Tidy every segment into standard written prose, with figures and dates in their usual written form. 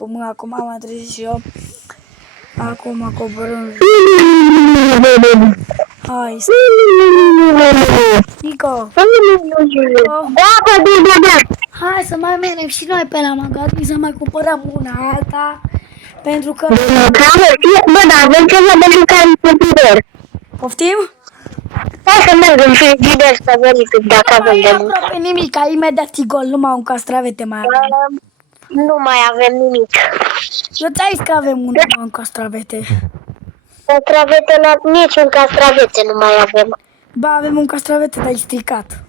Cum acum m-am trezit și eu. Acum coborâm. Hai, Nico. Hai să mai mergem și noi pe la magazin să mai cumpărăm una alta. Pentru că... Bă, dar avem ceva de mâncare în frigider. Poftim? Hai să mergem în frigider să verific dacă avem de mâncare. Aproape nimic, imediat e gol, numai un castravete mai avem. Nu mai avem nimic. Eu ți-ai zis că avem un castravete. Castravete, niciun castravete nu mai avem. Ba, avem un castravete, dar e stricat.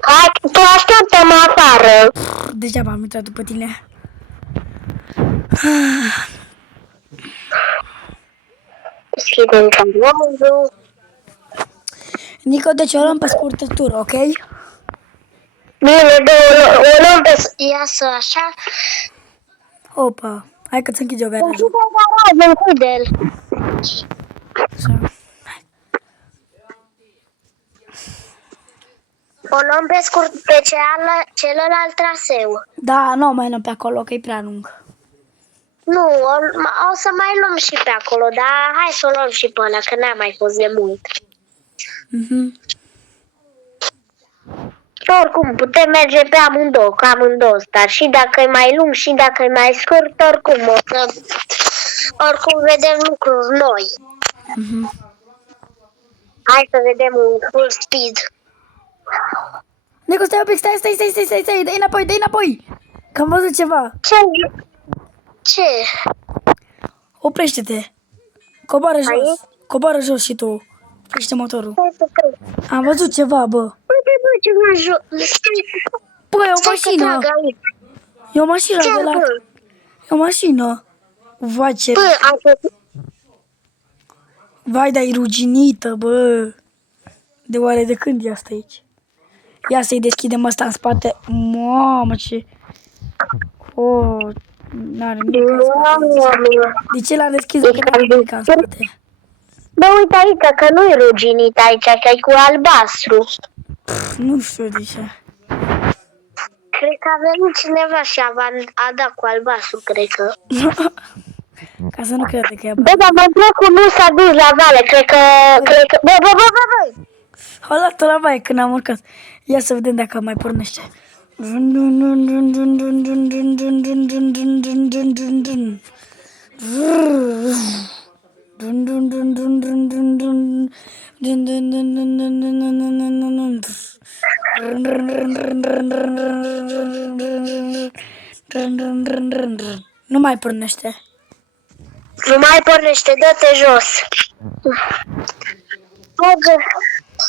Hai, tu așteaptă-mă afară. Degeaba am intrat după tine. Deschidem carbonul. Nico, deci o luăm pe scurtătură, ok? Bine, o luăm pe... Iasă așa. Opa, hai că ți închid eu garajul. Închide garajul, închide-l. Așa. O luăm pe scurt pe celălalt traseu. Da, nu mai luăm pe acolo, că e prea lung. Nu, o să mai luăm și pe acolo, dar hai să o luăm și pe ăla, că n-a mai fost de mult. Oricum, putem merge pe amândouă, cu amândouă star. Și dacă e mai lung, și dacă e mai scurt, oricum vedem lucruri noi. Hai să vedem un full speed. Nico, stai un pic, stai, dă-i înapoi, că am văzut ceva. Ce? Oprește-te. Coboară jos și tu. Oprește motorul. Am văzut ceva, bă. Bă, e o mașină. E o mașină de la... E o mașină. Vai, ce... Vai, dar e ruginită, bă. De oare de când e asta aici? Ia să-i deschidem ăsta în spate. Mamă, ce... Oh, n-are nimic în spate. De ce l-am deschis? Că n-are nimic în spate. Bă, uite aici, că nu-i ruginit aici, că e cu albastru. Nu știu de ce. Cred că a venit cineva și a dat cu albastru, cred că. Ca să nu crede că e Bă, dar mă dracu nu s-a dus la vale, cred că... Bă! A luat-o la baie când am urcat. Ia să vedem dacă mai pornește. Nu mai pornește. Nu mai pornește, dă-te jos.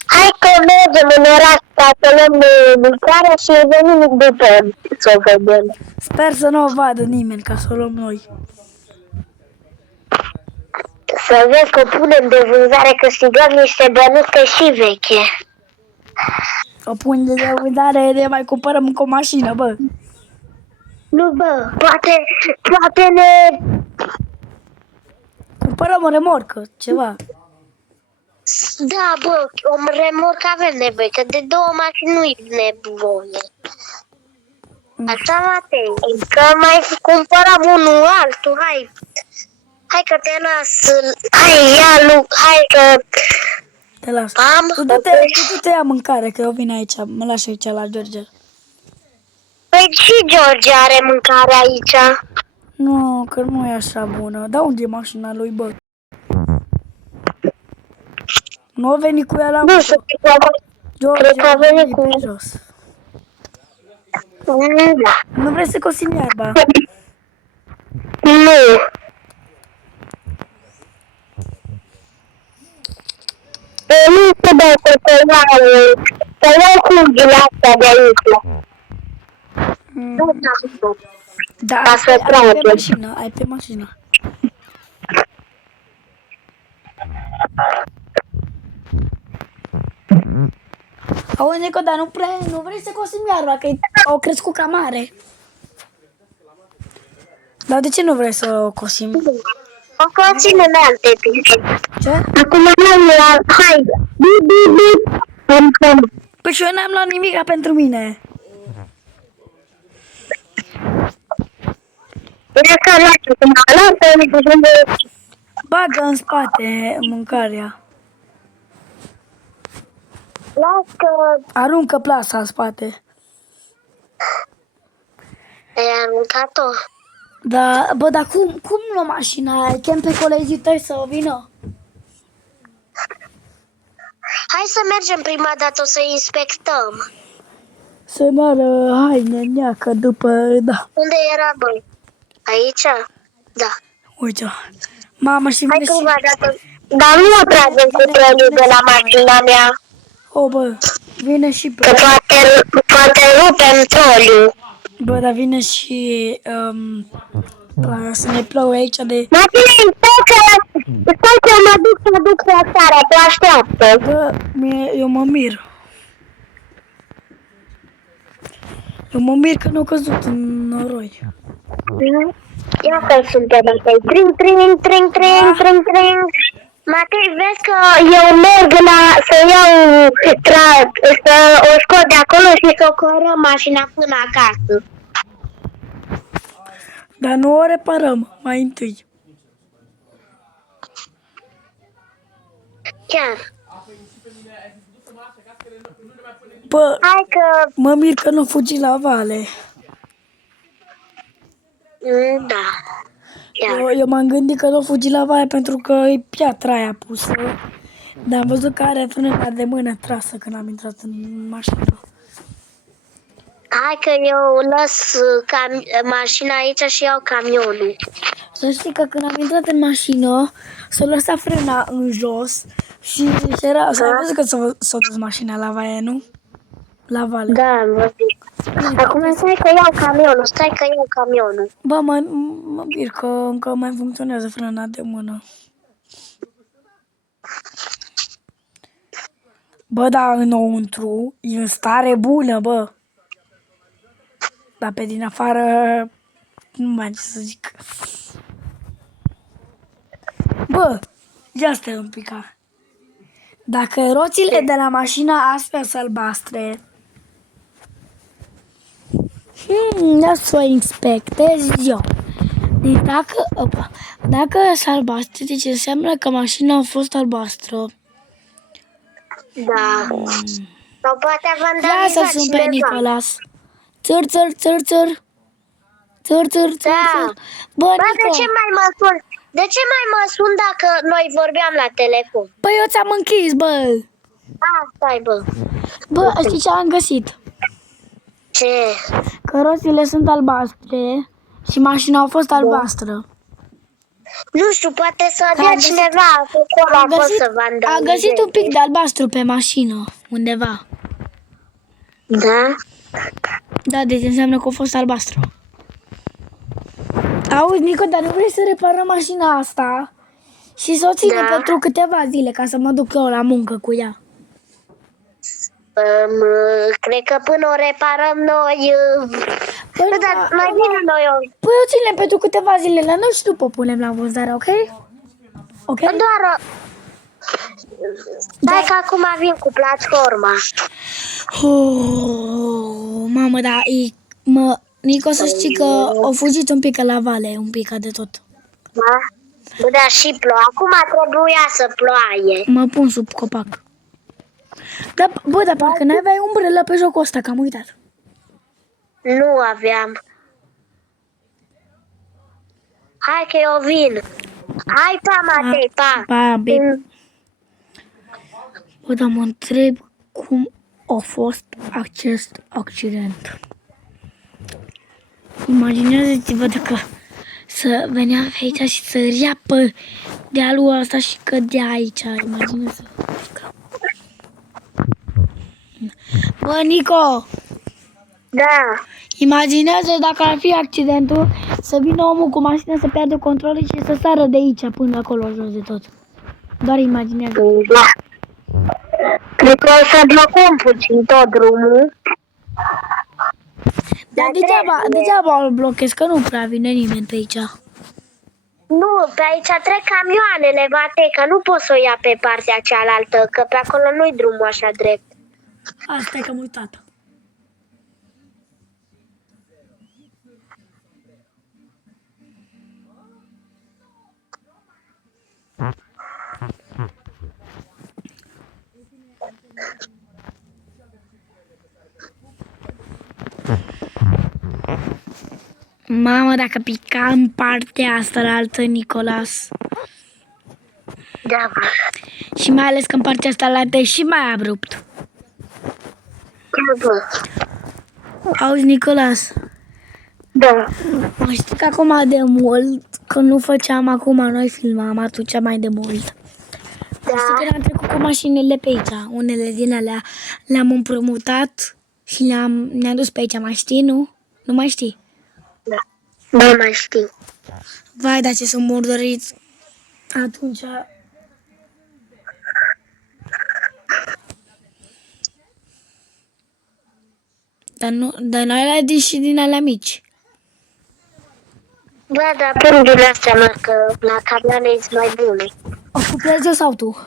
Hai că mergem în oraș să luăm mâncare și venim după să o vedem. Sper să nu o vadă nimeni ca să o luăm noi. Să vezi că o punem de vânzare, câștigăm niște bănuțe și veche. O pun de vânzare, de mai cumpărăm încă o mașină, bă. Nu, bă, poate ne... Cumpărăm o remorcă, ceva. Da, bă, o remorcă avem nevoie, că de două mașini nu-i nevoie. Așa, Matei, că mai cumpărăm unul altul, hai. Hai că te las, hai că... Te las. Tu du-te ia mâncare, că eu vin aici, mă lași aici la George. Păi și George are mâncare aici. Nu, că nu e așa bună. Dar unde e mașina lui, bă? Nu a venit cu ea la Nu știu, George, cred că a venit cu... pe jos. Da. Nu vrei să cosim iarba? Nu. Nu se dă să iau cungile astea de aici. Da, Ca să ai pe trage. mașină, ai pe mașină. Auzi, Nico, dar nu vrei să cosim iarba, că au crescut cam mare. Dar de ce nu vrei să o cosim? O cosim în alte timp. Ce? Acum n-am luat, hai, Păi și eu n-am luat nimica pentru mine. că nu știu cum arată, Bagă în spate mâncarea. las că Aruncă plasa în spate. ai aruncat-o. Da, bă, dar cum luăm mașina aia? Chem pe colegii tăi să vină? Hai să mergem prima dată, o să inspectăm. Să meară haine, neacă, după, da. Unde era, băi? Aici? Da. Uite, mama și Hai vine și... prima dată. Dar nu o tragem cu troliul de la mașina mea. O, bă, vine și Că pe... poate rupem troliul. Bă, dar vine și... să ne plouă aici de... Martin, stai că mă duc la țară, tu așteaptă. Bă, eu mă mir. Eu mă mir că nu a căzut în noroi. Ia că suntem aici. Tring, tring, tring, tring, tring, tring. Matei, vezi că eu merg să iau, să o scot de acolo și să o corăm mașina până acasă. Dar nu o reparăm mai întâi. Chiar. Bă, Hai că... mă mir că nu fugi la vale. Da. Chiar. Eu m-am gândit că nu fugi la vale pentru că e piatra aia pusă. Dar am văzut că are frâna de mână trasă când am intrat în mașină. Hai că eu las mașina aici și iau camionul. Să știi că când am intrat în mașină, s-a lăsat frâna în jos și era... S-a văzut că s-a dus mașina la vale, nu? La vale. Da, am văzut. Acum stai că iau camionul. Bă, mă mir că încă mai funcționează frâna de mână. Bă, dar înăuntru e în stare bună, bă. Dar pe din afară nu mai am ce să zic. Bă, ia stai un pic. Dacă roțile de la mașina astea sunt albastre, ia să o inspectez eu. Deci dacă sunt albastre, deci înseamnă că mașina a fost albastră. Da. Sau poate a Ia vandalizat să sun pe cineva. Nicolas. Țăr, țăr, țăr, țăr. Țăr, țăr, țăr, Da. țăr. Bă, Bă, Nico. de ce mai mă sun? De ce mai mă sun dacă noi vorbeam la telefon? Păi eu ți-am închis, bă. Stai, bă. Bă, știi ce am găsit? Ce? Că roțile sunt albastre și mașina a fost albastră. Nu știu, poate să Am dea găsit- cineva acolo a fost să vandalizeze. Am găsit un pic de albastru pe mașină, undeva. Da? Da, deci înseamnă că a fost albastră. Auzi, Nico, dar nu vrei să reparăm mașina asta și să o ținem Da. pentru câteva zile ca să mă duc eu la muncă cu ea? Cred că până o reparăm noi... Păi, Nu, dar mai bine noi o... Păi o ținem pentru câteva zile la noi și după o punem la vânzare, ok? Ok? Doar o... Stai că acum vin cu platforma. Mamă, da, Nico, să știi că au fugit un pic la vale, un pic de tot. Da? Bă, da, și plouă. Acum trebuia să ploaie. Mă pun sub copac. Da, bă, dar parcă n-aveai umbrelă pe jocul ăsta, că am uitat. Nu aveam. Hai că eu vin. Hai, pa, Matei, pa. Pa, babe. Bă, dar mă întreb cum a fost acest accident. Imaginează-ți-vă dacă să venea pe aici și să ria pe dealul ăsta și cădea aici. Imaginează. Bă, Nico, Da. imaginează dacă ar fi accidentul, să vină omul cu mașina să piardă controlul și să sară de aici până acolo jos de tot. Doar imaginează. Da. Cred că o să blocăm puțin tot drumul. Dar degeaba îl blochez, că nu prea vine nimeni pe aici. Nu, pe aici trec camioanele, Matei, că nu pot să o ia pe partea cealaltă, că pe acolo nu-i drumul așa drept. Asta e că am uitat. Mamă, dacă pica în partea asta la altă, Nicolas. Da, bă. Și mai ales că în partea asta la altă e și mai abrupt. Da, bă. Auzi, Nicolas, Da. mă știi că acum de mult, că nu făceam acum, noi filmam atunci mai de mult. Știi că ne-am trecut cu mașinile pe aici, unele din alea le-am împrumutat și ne-am dus pe aici, mai știi, nu? Nu mai știi? Nu mai știu. Vai, dar ce sunt murdăriți atunci. Dar noi la și din alea mici. Da, dar pun din astea, mă, că la camioane e mai bune. O cuplezi eu sau tu?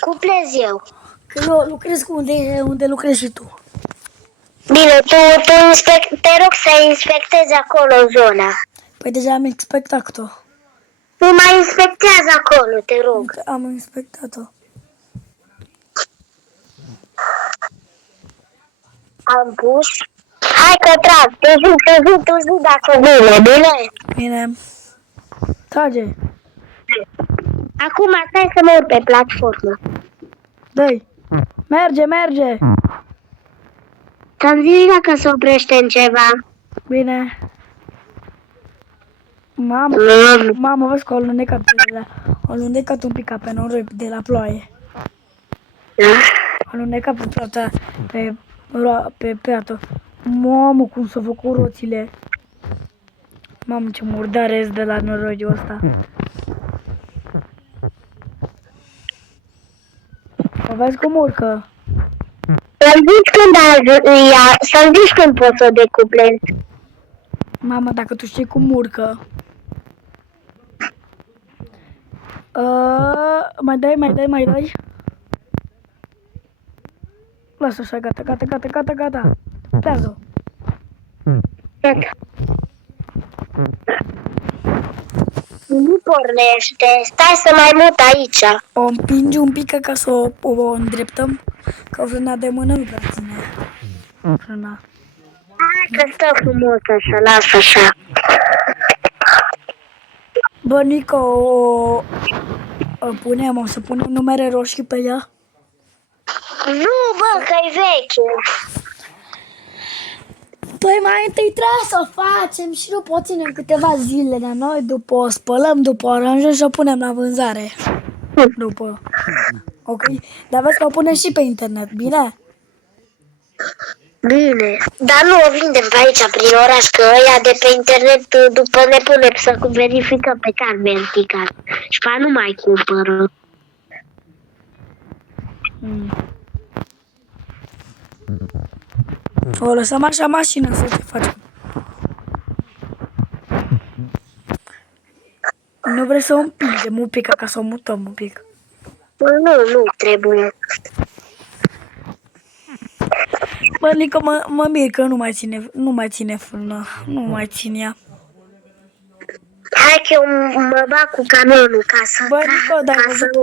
Cuplez eu. Că eu lucrez cu unde lucrezi și tu. Bine, tu te rog să inspectezi acolo zona. Păi deja am inspectat-o. Tu mai inspectează acolo, te rog. Am inspectat-o. Am pus. Hai că trag, te zic, tu zi dacă vine, bine? Bine. Trage. Acum stai să mă urc pe platformă. Dă-i. Merge. Să-mi zici dacă se oprește în ceva. Bine. Mamă, vezi că o lunecat un pic ca pe noroi de la ploaie. O lunecat pe plata, pe piață. Mamă, cum s-au făcut roțile. Mamă, ce murdare de la noroiul ăsta. O vezi cum urcă. Să-mi zici când poți să o decuplezi. Mamă, dacă tu știi cum urcă. Mai dai. Lasă așa, gata. Plează. Nu pornește, stai să mai mut aici. O împingi un pic ca să o îndreptăm. Că frâna de mână nu prea ține. Frâna. Hai că stă frumos așa, lasă așa. Bă, Nico, o să punem numere roșii pe ea? Nu, bă, că e veche. Păi mai întâi trebuie să o facem și nu pot ține câteva zile, dar noi după o spălăm, după o aranjăm și o punem la vânzare. După. Ok? Dar vezi că o punem și pe internet, bine? Bine. Dar nu o vindem pe aici, prin oraș, că ăia de pe internet după ne punem să verificăm pe car vertical. Și pa nu mai cumpără. O lăsăm așa mașina să te facem. Nu vrei să o împingem un pic, ca să o mutăm un pic. Nu trebuie. Bă, Nico, mă mir că nu mai ține frână. Nu mai ține ea. Hai că eu mă bag cu camionul ca să... Bă, Nico, dar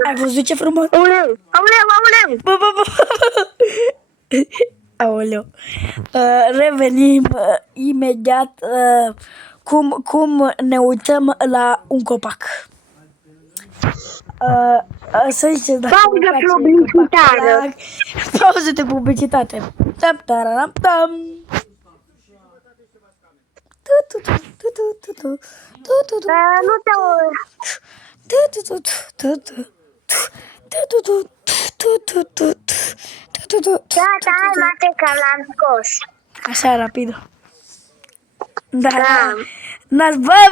ai văzut ce frumos? Aoleu! Bă. Aoleu. Revenim imediat cum ne uităm la un copac. Să ziceți dacă pauză de publicitate. Tam. Nu te Da, hai, mate, că l-am scos. Așa, rapid. Da. Bă.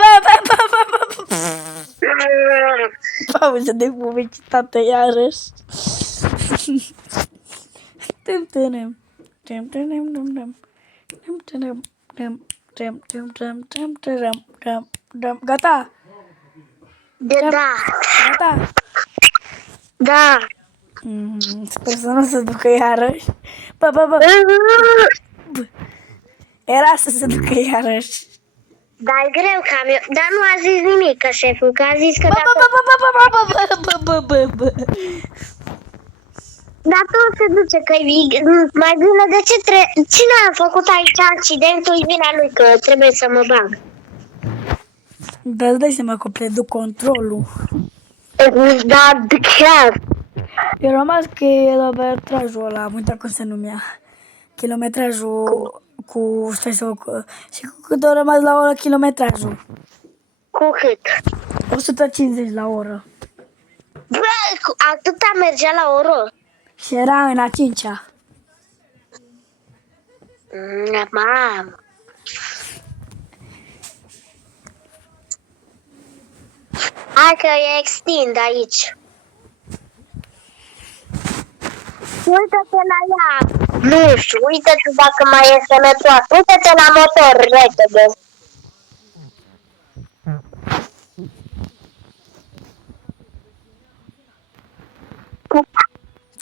Pauză de publicitate, iarăși. Gata? Da. Da. Sper să nu se ducă iarăși. Bă. Era să se ducă iarăși. Dar e greu camion. Dar nu a zis nimic, că șeful, că a zis că Bă. Dar tot se duce, că mai bine de ce cine a făcut aici accidentul, e vina lui, că trebuie să mă bag. Dar îți dai seama că preduc controlul. Da, chiar. Eu rămas kilometrajul ăla, am uitat cum se numea. Kilometrajul cu, stai să și cu cât a rămas la oră kilometrajul? Cu cât? 150 la oră. Bă, atâta mergea la oră? Și era în a 5-a. Mamă. Hai că e extind aici. Uită-te la ea. Nu știu, uită-te dacă mai e sănătoasă. Uită-te la motor, repede.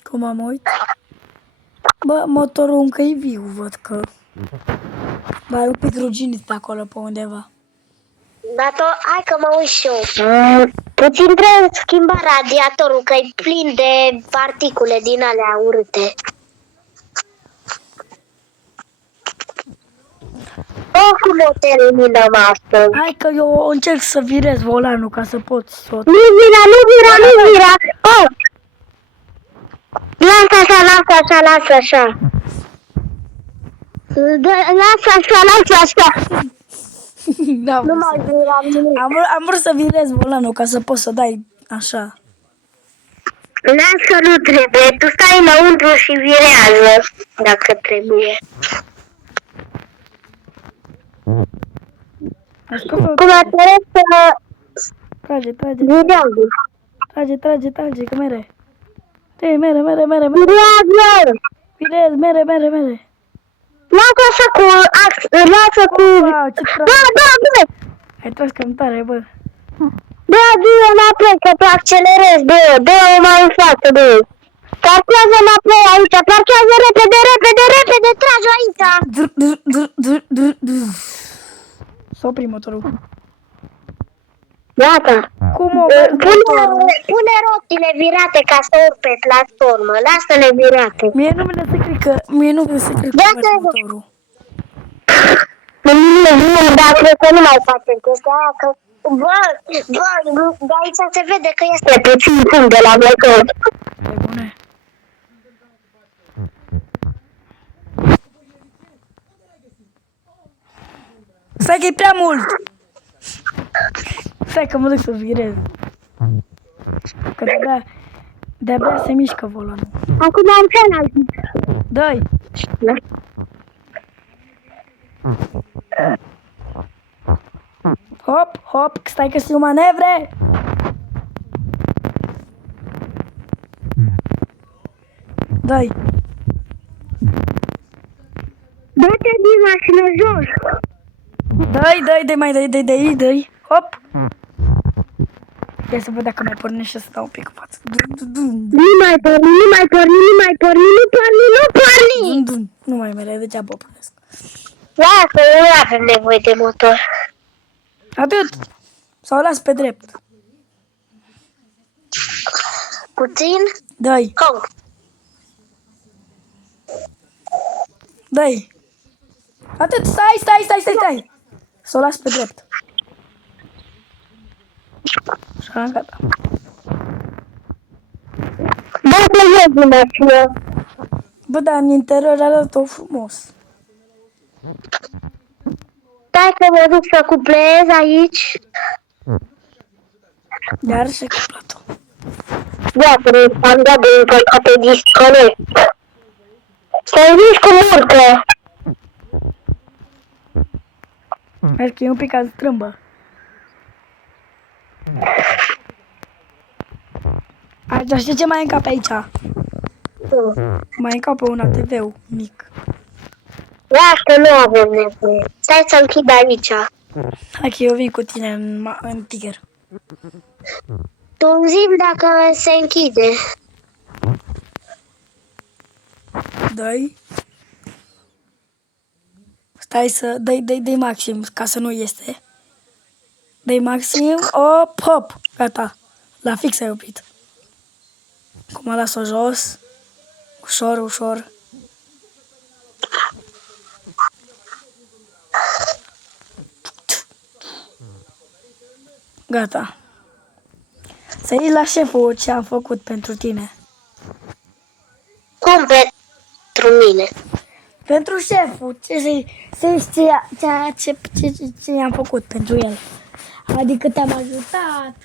Cum am uit? Bă, motorul încă e viu, văd că. Ba, e un pic ruginit pe acolo, pe undeva. Dar hai că mă uit și eu. Puțin trebuie schimba radiatorul, că e plin de particule din alea urâte. Oricum o terminăm astăzi. Hai că eu încerc să virez volanul ca să pot să... Nu vira! Oh! Lasă așa. Lasă așa. Da, Nu mai vira nimic. am vrut să virez volanul ca să pot să dai așa. Las că nu trebuie, tu stai înăuntru și virează, dacă trebuie. Cum a trebuit să Trage, virează. trage, că mere. Mere. Virează! Virez, mere. Lasă așa cu... Lasă cu... Wow, ce tras. Da! Ai tras cam tare, bă. Da, dă-o înapoi, că te accelerezi, dă-o mai în față, Parchează înapoi aici, parchează repede, trage aici! S-a oprit motorul. Gata. Cum o Pune rotile virate ca să urci pe platformă, lasă-le virate. Mie nu vine să cred că motorul. Nu, dar cred că nu mai facem chestia aia, că... Bă, de aici se vede că este puțin punct de la motor. Pe bune. Stai că e prea mult! Stai că mă duc să virez. Că de-abia se mișcă volanul. Acum am cealaltă. Dă-i! Hop, stai că știu manevre! Dă-i! Dă-te din mașină jos. Dă-i! Hop! Ia să văd dacă mai pornește și să dau un pic în față. Nu mai porni! Nu mai mere, degeaba pornesc. Lasă, nu avem nevoie de motor. Atât! Sau las pe drept. Puțin? Dă-i! Dă-i! Atât, stai! Să o las pe drept. Așa, gata. Dă-te jos din mașină. Bă, dar în interior arată frumos. Stai că mă duc să cuplez aici. Iar și cuplat-o. Gata, am dat de încărcate disconect. Să-i zici cu multă. Merg că e un pic al strâmbă. Dar știi ce mai încap aici? Mai încap pe un ATV-ul mic. Lasă că nu avem nevoie. Stai să închid aici. Hai că eu vin cu tine în Tiger. Tu îmi zi dacă se închide. Dă-i. Stai să... Dă-i maxim, ca să nu este. Dă-i maxim. Hop. Gata. La fix ai oprit. Acum las-o jos. Ușor, ușor. Gata. Să iei la șeful ce am făcut pentru tine. Cum pentru mine? Pentru șeful, ce i-am făcut pentru el. Adică te-am ajutat.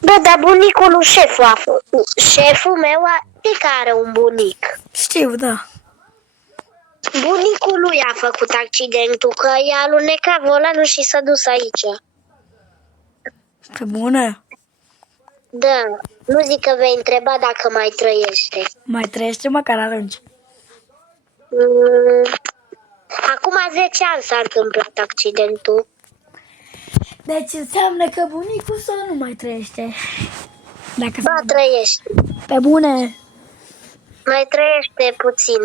Bă, dar bunicul lui șeful a făcut. Șeful meu are un bunic. Știu, da. Bunicul lui a făcut accidentul, că i-a alunecat volanul și s-a dus aici. Pe bune. Da, nu zic că vei întreba dacă mai trăiește. Mai trăiește măcar atunci. Acum 10 ani s-a întâmplat accidentul. Deci înseamnă că bunicul sau nu mai trăiește? Dacă Ba, trăiește. pe bune. Mai trăiește puțin.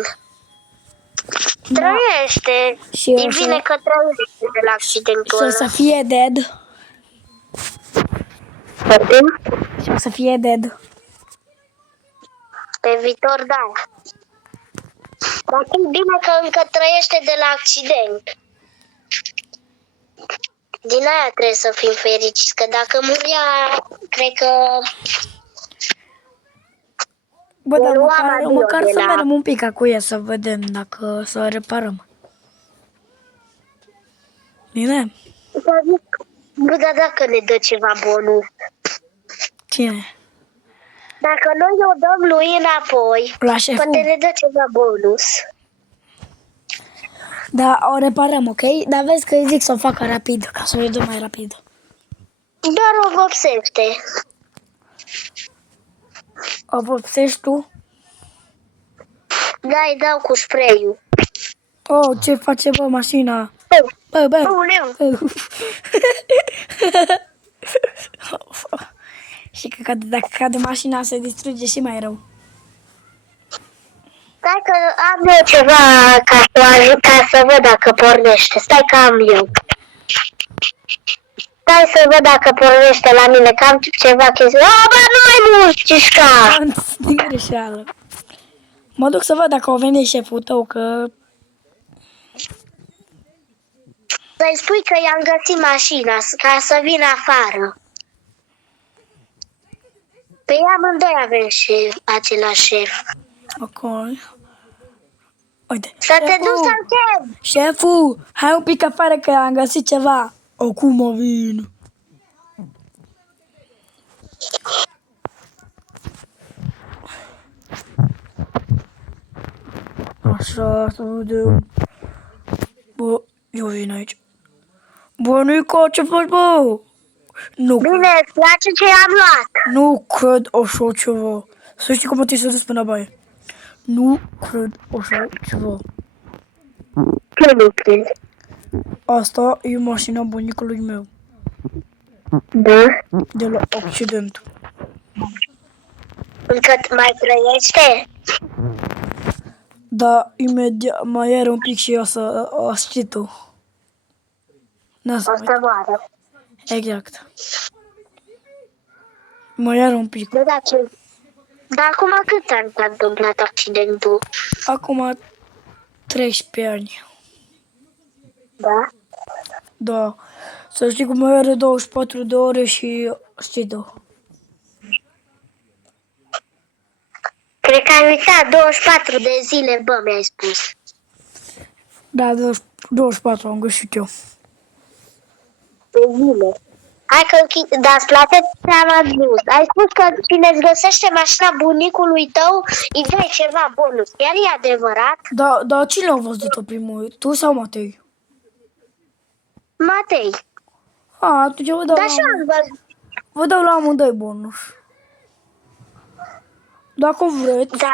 Trăiește. Și E o să- bine că trăiește de la accidentul Și o ăla. să fie dead. Și o să fie dead. Pe viitor, da. Dar e bine că încă trăiește de la accident. Din aia trebuie să fim fericiți, că dacă muria, cred că... Bă, dar luam măcar, adio măcar de să la- mergem un pic cu ea să vedem dacă să o reparăm. Bine? Bă, dar dacă ne dă ceva bonus? Cine? Dacă noi o dăm lui înapoi, La șeful? poate ne dă ceva bonus. Da, o reparăm, ok? Dar vezi că îi zic să o facă rapid, ca să o dăm mai rapid. Doar o vopsește. O vopsești tu? Da, îi dau cu spray-ul. Oh, ce face, bă, mașina? Bă, bă. Aoleu. Și că dacă cade mașina se distruge și mai rău. Stai că am eu ceva ca să o ajut, ca să văd dacă pornește. Stai că am eu. Stai să văd dacă pornește la mine, că am ceva chestii. Oh, bă, nu mai muștișca! Din greșeală. Mă duc să văd dacă o vine șeful tău, că... Să-i spui că i-am găsit mașina, ca să vină afară. Pe ea amândoi avem și același șef. Ok. Uite. Să te duci să-l chem! Șeful, hai un pic afară că am găsit ceva. Acum o vin. Așa, să vedem. Bă, eu vin aici. Bă, Nico, ce faci, bă? Nu, Bine, îți place ce am luat? nu cred așa ceva. Să știi cum trebuie să dus până baie. Nu cred așa ceva. Ce nu crezi? Asta e mașina bunicului meu. Da? De la accident. Încă mai trăiește? Da, imediat mai are un pic și o să o știi tu. O să moară. Exact. Mai are un pic. Da, da, ce? Dar acum cât ani s-a întâmplat accidentul? Acum 13 ani. Da? Da. Să știi cum mai are 24 de ore și știi tu. Cred că ai uitat 24 de zile, bă, mi-ai spus. Da, 24 am găsit eu. De zile. Hai că dar îți place ce-am adus. Ai spus că cine îți găsește mașina bunicului tău, îi dai ceva bonus. Chiar e adevărat? Da, dar cine a văzut-o primul? Tu sau Matei? Matei. A, atunci vă dau, Dar și am văzut. vă dau la amândoi bonus. Dacă vreți, Da.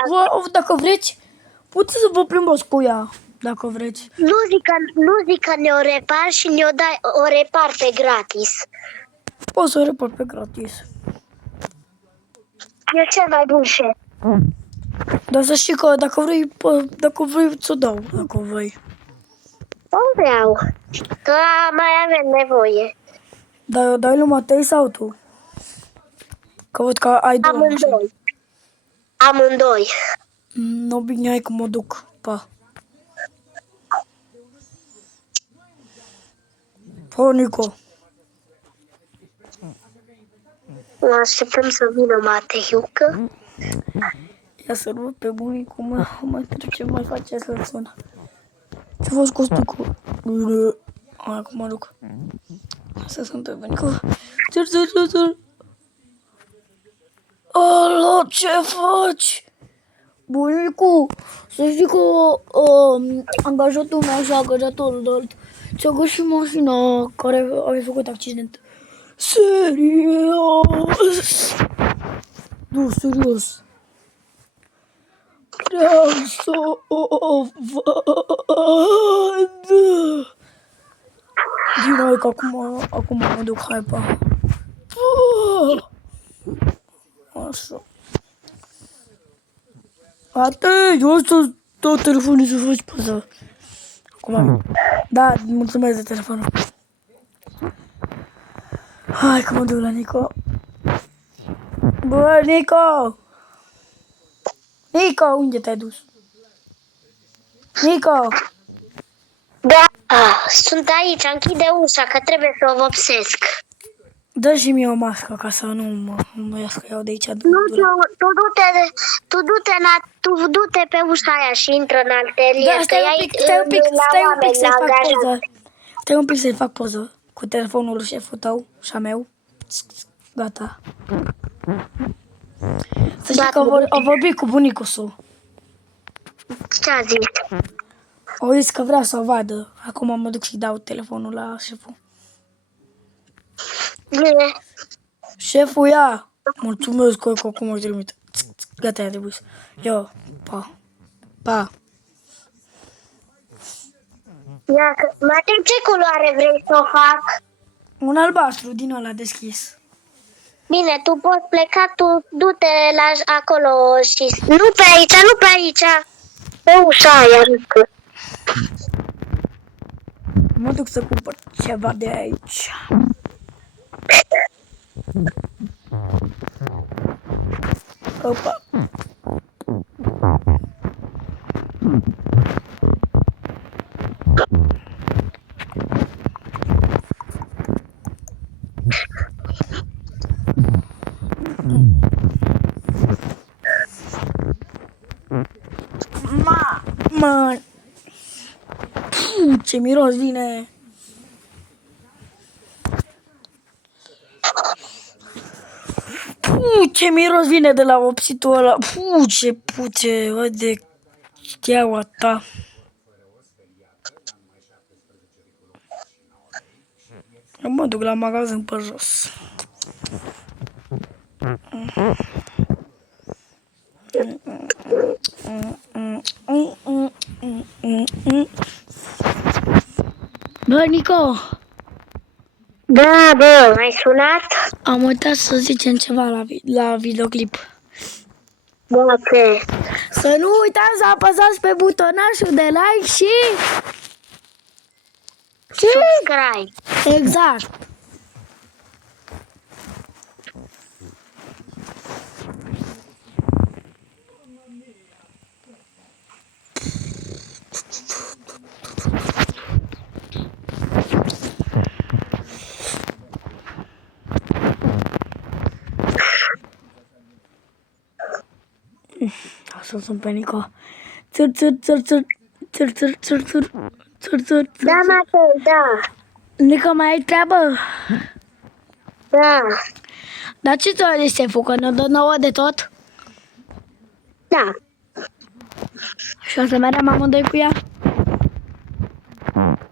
dacă vreți, puteți să vă plimbați cu ea, dacă vreți. Nu zic că ne-o repar și ne-o dai o repar pe gratis. O să o repar pe gratis. E cel mai bun șef. Dar să știi că dacă vrei, ți-o dau, dacă vrei. O vreau. Că mai avem nevoie. Dar o dai lui Matei sau tu? Că văd că ai două mașini. Amândoi. Amândoi. Nu, bine, hai că mă duc. Pa. Pa, Nico. Așteptăm să vină Mateiucă. Ia să rog pe bunicul, mă întreb ce mai face să-l sună. Ce-a fost Costicu? Bine. Acum mă duc. Să sunt pe bunicul. Țăr. Alo, ce faci? Bunicu, să știi că angajatul meu și angajatorul ăla ți-a găsit mașina care a făcut accident. Serios? Nu, serios. Vreau să o văd. Din noi că acum mă duc, hai, pa. Așa. Ate, eu să dau telefonul să faci poză. Acum, da, mulțumesc de telefonul. Hai că mă duc la Nico. Bă, Nico! Nico, unde te-ai dus? Nico! Da, sunt aici, închide ușa, că trebuie să o vopsesc. Dă și mie o mască ca să nu mă iasă că iau de aici. Nu, tu du-te pe ușa aia și intră în atelier. Da, stai un pic să-i fac poză. Stai un pic să-i fac poză cu telefonul șeful tău și a meu. Gata. Să știi că a vorbit cu bunicul său. Ce a zis? Au zis că vrea să o vadă. Acum mă duc și dau telefonul la șeful. Bine. Șeful, ia! Mulțumesc că acum îi trimite. Gata, i-a trebuit. Eu, pa. Pa. Matei, ce culoare vrei să o fac? Un albastru din ăla deschis. Bine, tu poți pleca, tu du-te la acolo și... Nu pe aici, pe ușa aia mică. Mă duc să cumpăr ceva de aici. Opa. Mă. Ce miros vine. Ce miros vine de la vopsitul ăla. Ce puce, văd de steaua ta. Eu mă duc la magazin pe jos. Bă, Nico! Da, bă, m-ai sunat? Am uitat să zicem ceva la videoclip. Da, ok. Să nu uitați să apăsați pe butonașul de like și... Subscribe. Exact. Să sun pe Nico. Țăr. Da, Matei, da. Nico, mai ai treabă? Da. Dar ce ți-o zis șeful, că ne dă nouă de tot? Da. Și o să mergem amândoi cu ea?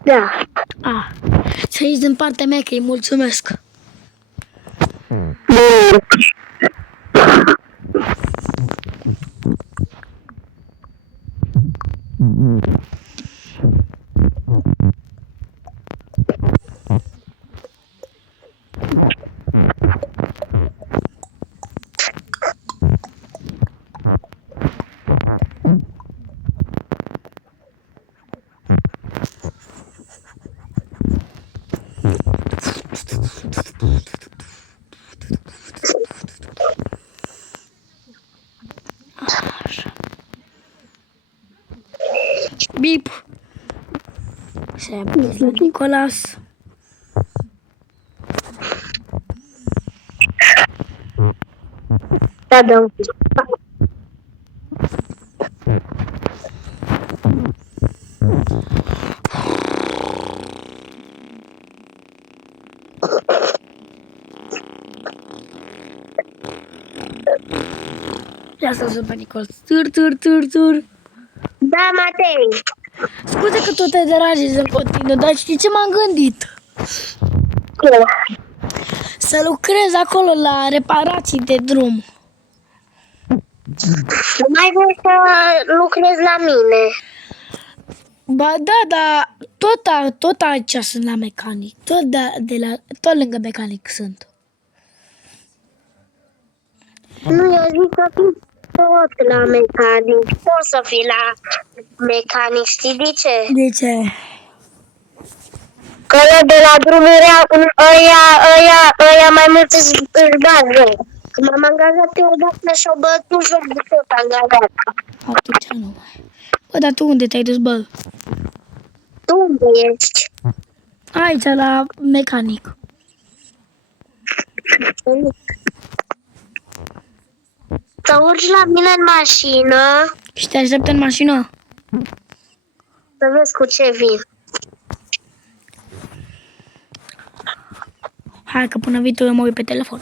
Da. Ah. Să zici din partea mea că îi mulțumesc. Și aia la Nicolas. Da, da, un pic. Ia să sun pe Nicol. Tur. Da, Matei. Scuze că tot te deranjezi în continuu, dar știi ce m-am gândit? Să lucrez acolo la reparații de drum. Nu mai vrei să lucrezi la mine. Ba da, tot aici sunt la mecanic. Tot lângă mecanic sunt. Nu, eu zic că fii tot la mecanic. Poți să fii la mecanic, știi de ce? De ce? Că eu de la drumuri, ăia mai mult își dau joc. Când m-am angajat eu odată și-o bătut joc de tot angajat. Atunci nu mai. Bă, dar tu unde te-ai dus, bă? Tu unde ești? Aici, la mecanic. Să urci la mine în mașină Și te aștept în mașină? să vezi cu ce vin. Hai că până vii tu eu mă uit pe telefon.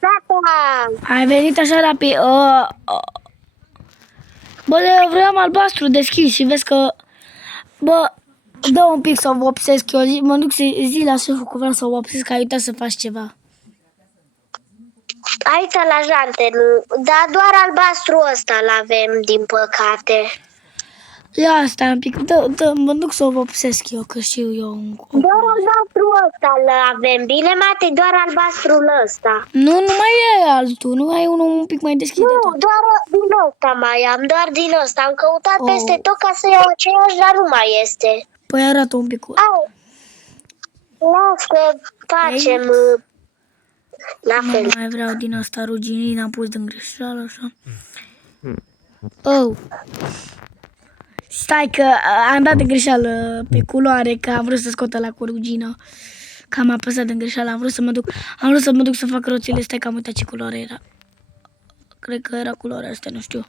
Gata! Ai venit așa rapid. Bă, vreau albastru deschis și vezi că... Bă, dă un pic să vopsesc eu. Mă duc să zi la șeful că vreau să vopsesc, că ai uitat să faci ceva. Aici la jante, dar doar albastru ăsta l-avem, din păcate. Ia asta un pic, mă duc să o vopsesc eu, că știu eu. Doar albastru ăsta l-avem, bine, Mate? Doar albastrul ăsta. Nu mai e altul, nu ai unul un pic mai deschis de Nu, tot. doar din ăsta mai am, doar din ăsta. Am căutat peste tot ca să iau aceeași, dar nu mai este. Păi arată un pic. Au, las că facem la fel. Nu mai vreau din asta ruginii, am pus din greșeală, așa. Oh. Stai că am dat de greșeală pe culoare, că am vrut să scot la cu rugină. Că am apăsat de greșeală, am vrut să mă duc să fac roțile, stai că am uitat ce culoare era. Cred că era culoarea asta, nu știu.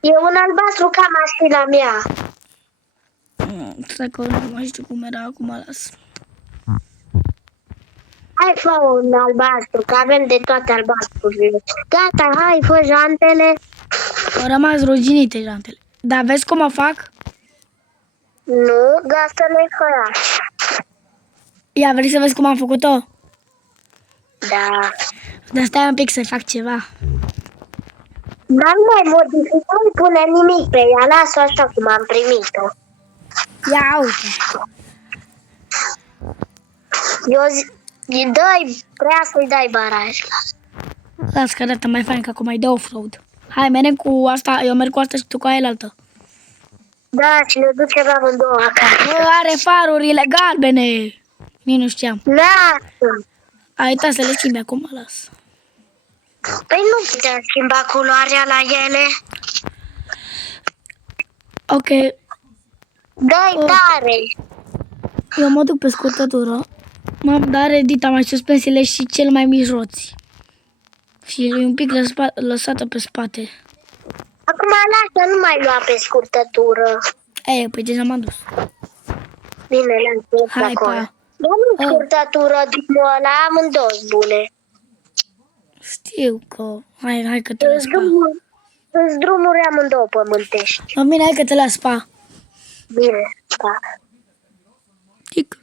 E un albastru ca mașina mea. Stai că nu mai știu cum era, acum las. Hai, fă un albastru, că avem de toate albastrurile. Gata, hai, fă jantele. Au rămas ruginite jantele. Dar vezi cum o fac? Nu, gata-le fără. Ia, vrei să vezi cum am făcut-o? Da. Dar stai un pic să fac ceva. Dar nu mai modific, nu pune nimic pe ea, las-o așa cum am primit-o. Ia, uite. Eu zic, vrea să-i dai baraj. Las că arată mai fain, că acum mai de off-road. Hai, mergem cu asta, eu merg cu asta și tu cu aia altă. Da, și ne ducem amândouă acasă. Bă, are farurile galbene. Nici nu știam. Lasă! Ai uitat să le schimbi acum, las. Păi nu putem schimba culoarea la ele. Ok, Dai tare! eu mă duc pe scurtătură. Dar Edita mai suspensiile și cel mai mici roți. Și e un pic lăsată pe spate. Acum lasă, nu mai lua pe scurtătură. Ei, păi deja m-am dus. Bine, lasă Hai, acolo. pa. Dar nu scurtătură drumul ăla, amândouă bune. Știu că... Hai că te las, pa. Îți drumuri amândouă pământești. Mă, bine, hai că te las, pa. Bine, pa. Tic.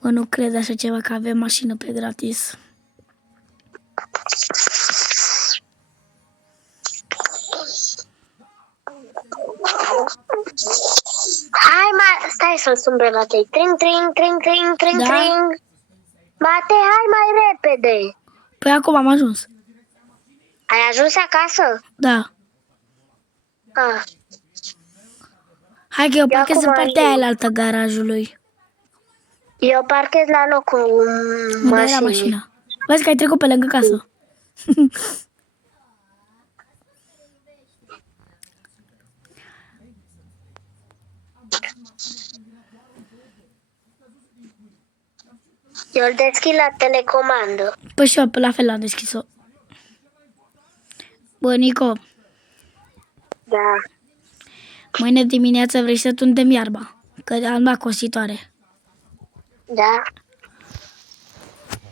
Bă, nu cred așa ceva, că avem mașină pe gratis. Hai, stai să-l sun pe Matei. Tring, tring, tring, tring, tring, Da? tring. Matei, hai mai repede. Păi acum am ajuns. Ai ajuns acasă? Da. Ah. Hai că eu parchez în acum partea ajung. aia altă garajului. Eu parchez la locul Unde era mașinii. mașina? Vezi că ai trecut pe lângă casă. Eu îl deschid la telecomandă. Păi și eu la fel am deschis-o. Bă, Nico, Da. mâine dimineață vrei să tundem iarba. Că am dat cositoare. Da.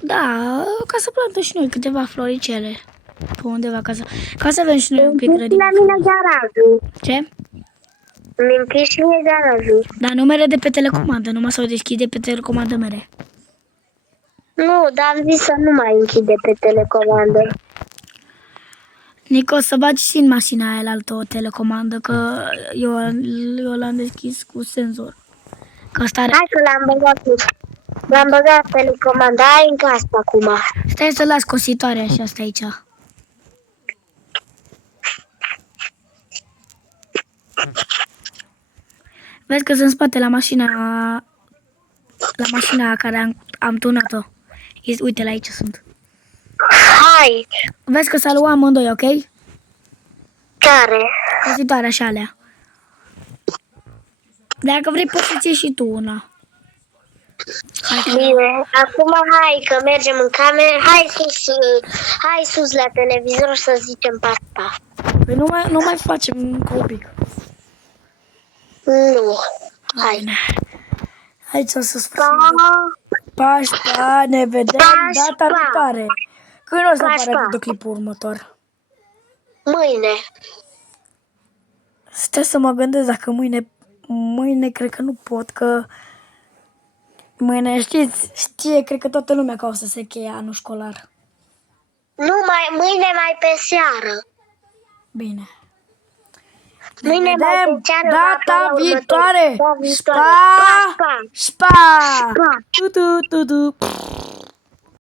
Da, ca să plantăm și noi câteva floricele. Pe undeva, ca să avem și noi un pic Închis grădină. la mine garajul. Ce? Îmi închis și mie garajul. Dar numere de pe telecomandă, numai să o deschide pe telecomandă mere. Nu, dar am zis să nu mai închide pe telecomandă. Nico, să bagi și în mașina aia la altă o telecomandă, că eu l-am deschis cu senzor. Că asta are... Hai că l-am băgat telecomanda, ai în casă acum. Stai să las cositoarea și asta aici. Vezi că sunt în spate la mașina care am tunat-o. Uite, la aici sunt. Hai, Vezi că s-a luat amândoi, ok? care? Cositoarea și alea. Dacă vrei, poți să-ți iei și tu una. Bine, acum hai că mergem în cameră, hai sus la televizor să zicem pa. Păi nu mai facem încă un pic. Nu, hai. Bine. Aici o să spun. Pa. Pa, ne vedem Paș, data pa. viitoare. Când o să Paș, apară pa. videoclipul următor? Mâine. Stai să mă gândesc dacă mâine cred că nu pot, că mâine știe, cred că toată lumea că o să se cheie anul școlar. Mâine mai pe seară. Bine. Mâine mai Vedem pe seară. data viitoare. Data viitoare. Spa! Pa, pa. Spa! Pa. Tu, tu, tu, tu.